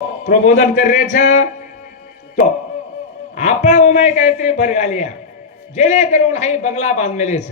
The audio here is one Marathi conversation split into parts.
प्रबोधन करायचं तो आपला उमाय काहीतरी भर घालिया जेणेकरून हा बंगला बांधलेलेच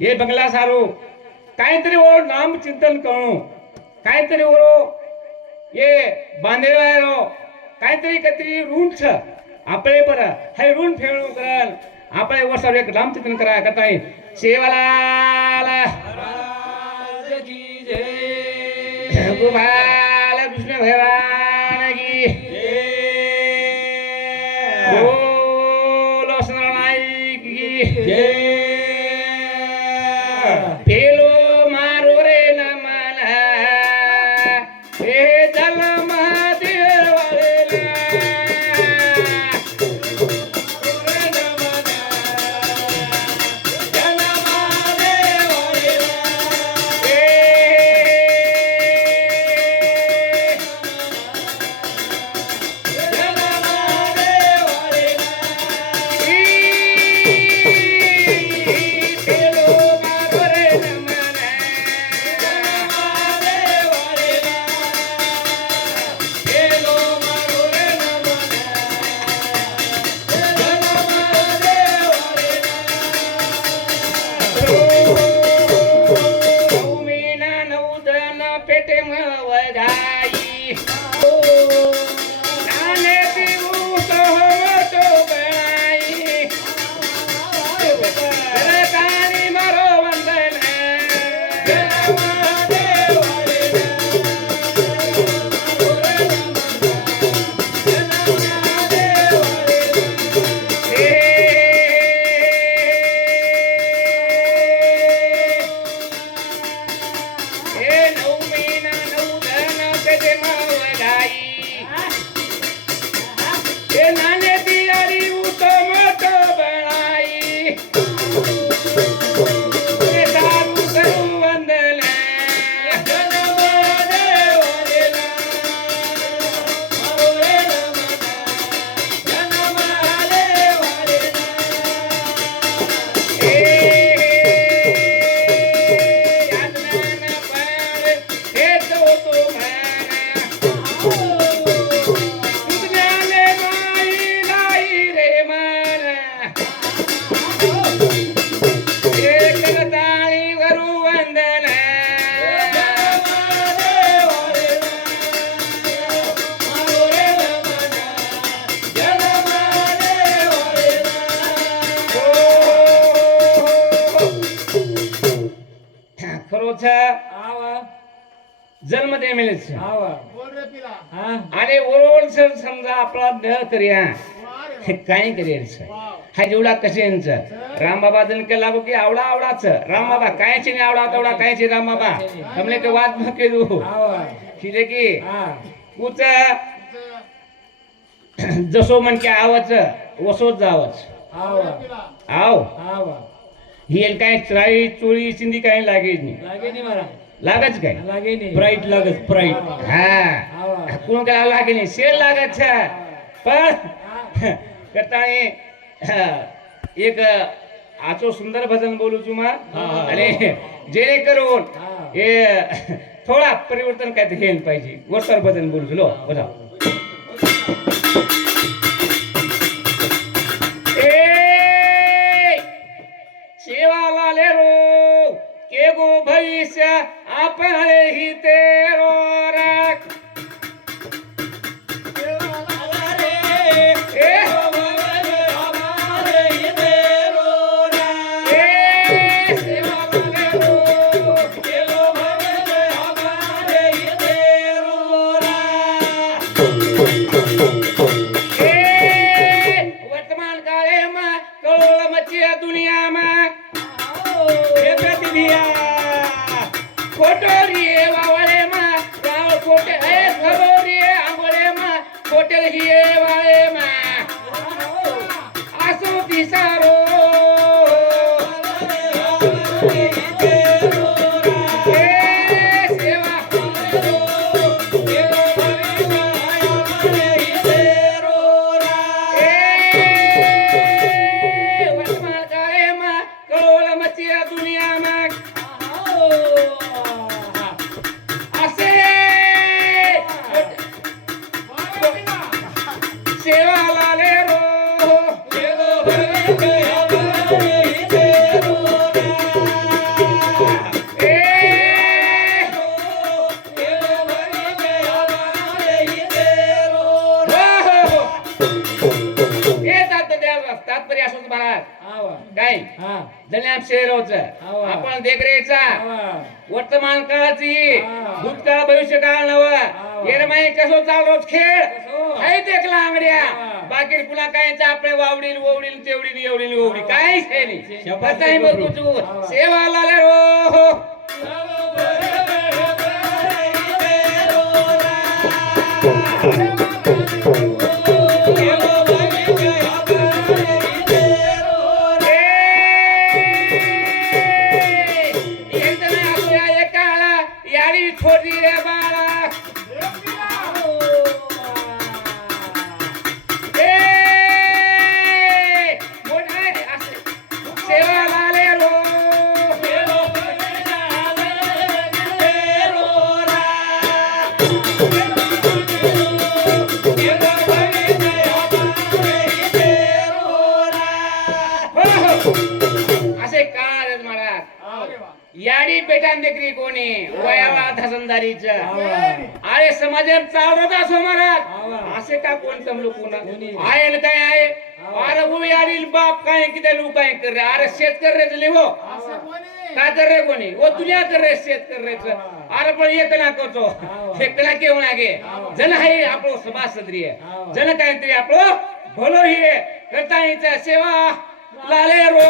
हे बंगला सारू काहीतरी ओ नाम चिंतन करू काहीतरी ओ ये बांधलेला काहीतरी काहीतरी ऋण छ आपले पर हे ऋण फेडून करल आपले वर्षावर एक नाम चिंतन करा करताय सेवाला गोपाल कृष्ण भगवान की बोलो शरणाई की पेलो मारो रे नमन हे जन्म जन्म दे मिळेल आणि ओरोल सर समजा आपला देह करिया हे काही करियर हा जेवढा कसे यांचं रामबाबा जण के लागू की आवडा आवडाच रामबाबा कायची नाही आवडा तेवढा कायची रामबाबा हमने के वाद न के दू शिले की उच जसो मन के आवच वसोच जावच आव ही काय त्राई चोळी चिंदी काही लागेच नाही लागच काय लागे नाही ब्राइट लागत ब्राइट हा कोण काय लागे नाही सेल लागत છે पण करताने एक आचो सुंदर भजन बोलू तुम्हा आणि जेणेकरून हे थोडा परिवर्तन काय ते पाहिजे वरतर भजन बोलू लो बघा ए सेवाला ले रो के गो भविष्य अपने ही तेरो रख लाले रो तात्पर्य असो महाराज काय जन्याप शेरोच आपण देखरेचा वर्तमान काळाची भूतकाळ भविष्य काळ नव येर माई कसो चालरोच खेळ हाय देखला आंगड्या बाकी पुन्हा कायचा आपले वावडील ओवडील तेवडील एवडील ओवडी काहीच हे नाही शपथाही मग तू सेवा लाले रो छोटी रे बाळा सेवा लाले रो असे काळ महाराज याडी पेटान देखरी कोणी वयावा धसंदारीच अरे समाजात चालत असो महाराज असे का कोण तमलो कोण आहे न काय आहे अरे वो याडी बाप काय किती लोक काय कर रे अरे शेतकऱ्याच लिहो का कर रे कोणी वो दुनिया कर रे शेतकऱ्याच अरे पण एकला करतो एकला केव लागे जन आहे आपलो समाज सदरीय जन काहीतरी आपलो भलो ही करता सेवा लाले रो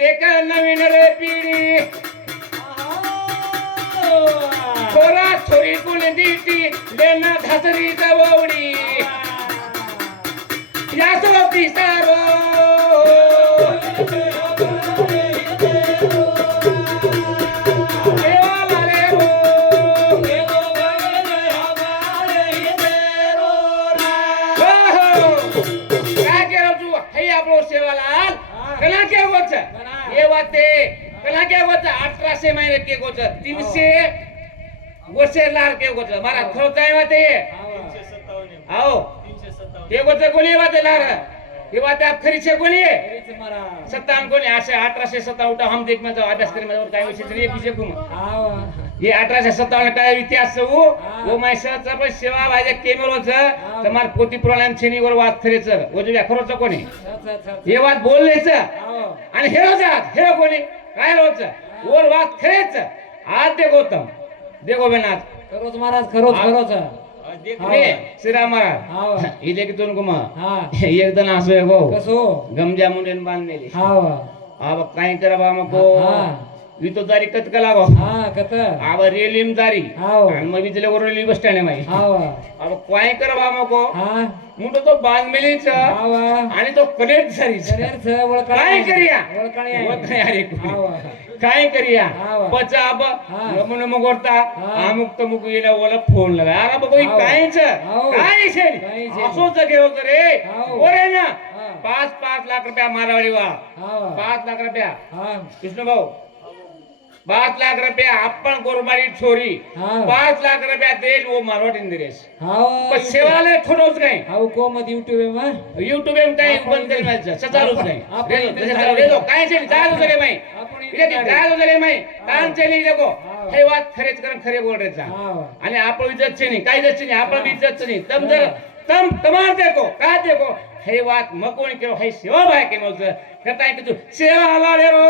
देख नवीन रे पिढी थोरा थोरी कोणी दिटी देना धासरी जवळी या सोबती सारो काय केलं तू हे आपलो सेवालाल कला क्या गोच ये वाते कला क्या गोच 1800 महिने के गोच 300 वर्षे लार के गोच मारा खरोताय वाते आओ ते गोच कोणी वाते लार ये वाते आप खरी छे कोणी सत्तान कोणी असे 1857 हम देख में जाओ अभ्यास करे में काय विषय तरी पीछे घुम ये 1857 काय इतिहास वो मैं सहचा पण सेवा वाजे केमेल होच तमार पोती प्रणाम छेनीवर वात खरेच वो जे खरोच कोणी हे वात बोललेच आणि हेरो जात हेरो कोणी काय रोच वर वात खरेच आज दे गौतम देखो बेनाथ खरोच महाराज खरोच खरोच देखने श्रीराम महाराज ही देखी तुन कुमा एक दिन आसवे गो कसो गमजा मुंडेन बांधलेली हाव अब काय करावा मको वितो तारी कत कलागो कत अब रेलीम तारी आणि मग विजले वर रेली बस स्टँड माई अब काय करावा मको मुंडो तो बांधलेलीच आणि तो कनेक्ट झाली काय करिया काय करिया पचा अब मन मगोरता अमुक तमुक येला ओला फोन लगा अरे बघो कायच काय छे असो जगे होत रे ओरे ना 5 लाख रुपया मारावाडी वा 5 लाख रुपया कृष्ण भाऊ 5 लाख रुपया आपण गोरमारी छोरी 5 लाख रुपया देल वो मारवाट इंद्रेश पण सेवाले थोडोच काय हाऊ को मत YouTube में काय बंद केल माझं सचारूच नाही रे लो काय छे जाल जगे माई इले जाल जगे माई कान चली देखो हे बात खरेच करन खरे बोल रेचा आणि आपण इज्जत छे नाही काय इज्जत छे आपण इज्जत नाही तम जर तम तमार देखो का देखो हे बात मकोणी केलो हे सेवा बाय के मोज करताय की तू सेवा आला रे रो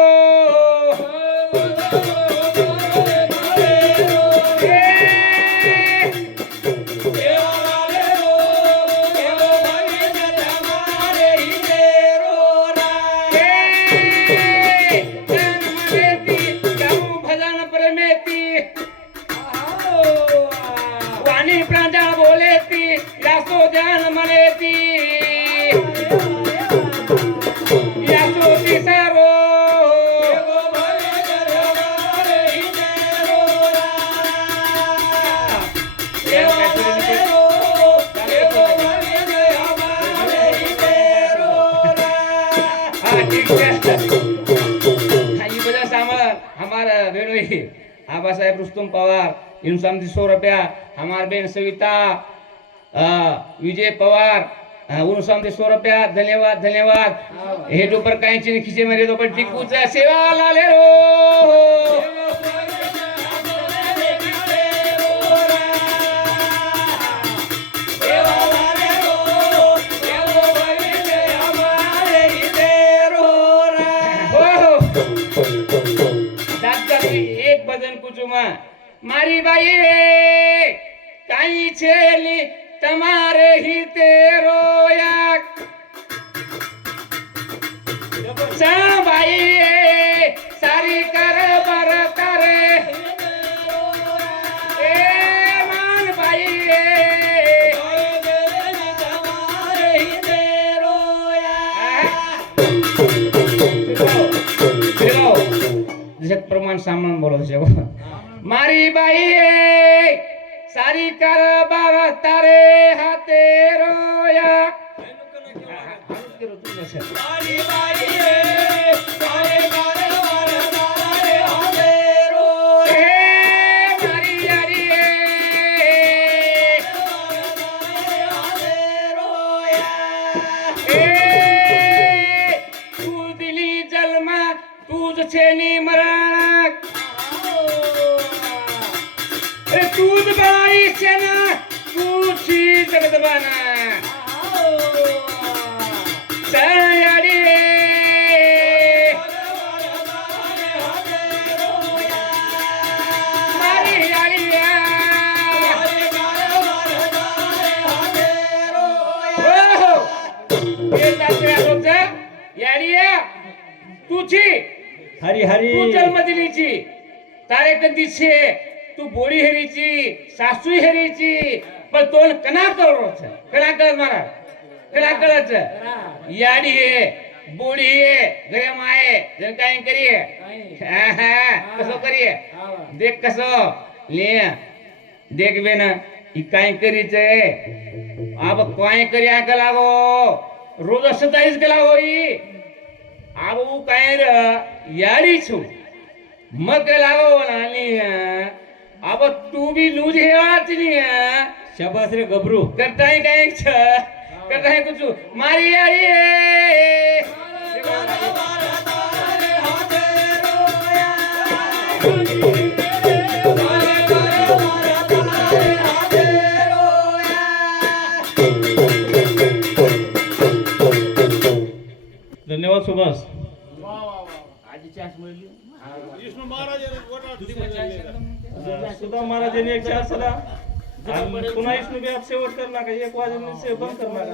वाणी प्रांजळ बोलेती यासो ध्यान मनेती यासो तिसारो मंडळी आबासाहेब रुस्तुम पवार इन्सामती 100 रुपया हमार बहन सविता विजय पवार उनसामती 100 रुपया धन्यवाद धन्यवाद हे ऊपर कांची खिचे मेरे तो पर टिकूचा सेवा लाले रो एक बदन कुचुमा मारी बाई काई छेली તમારે ही तेरो याक भाई सारी कर बर करे ए मान भाई તમારે ही तेरो याक प्रमाण सामान बोलो छे मारी बाई सारी कर बार तारे हाथे रोया मारी बाई सारे कर बार तारे हाथे रोया मारी यारी हाथे रोया तू दिली जन्मा तूच छेनी मरण तूच बाई सेना तूची जगदबाना सयाडी मारी याडिया याडिया तुझी हरी हरी तू जन्म दिलीची तारे कंदीची तू बोडी हेरीची सासू हेरीची पण तोंड कना करोच कना कर मारा कना करच याडी हे बोडी हे घरे माये जन काय करिये कसो करिये देख कसो ले देख बे ना ही काय करीच अब काय करिया का लागो रोज असं जाईच का लागो ही अब काय याडी छु मग लागो नानी अब तू भी लूज है आचनी है शाबाश रे गबरू करता है काय करता है कुछ मारी यारी धन्यवाद सुभाष सुधा महाराजांनी एक चान्स दिला आणि पुन्हा विष्णू बी शेवट करणार का 1 वाजेपर्यंत बंद करणार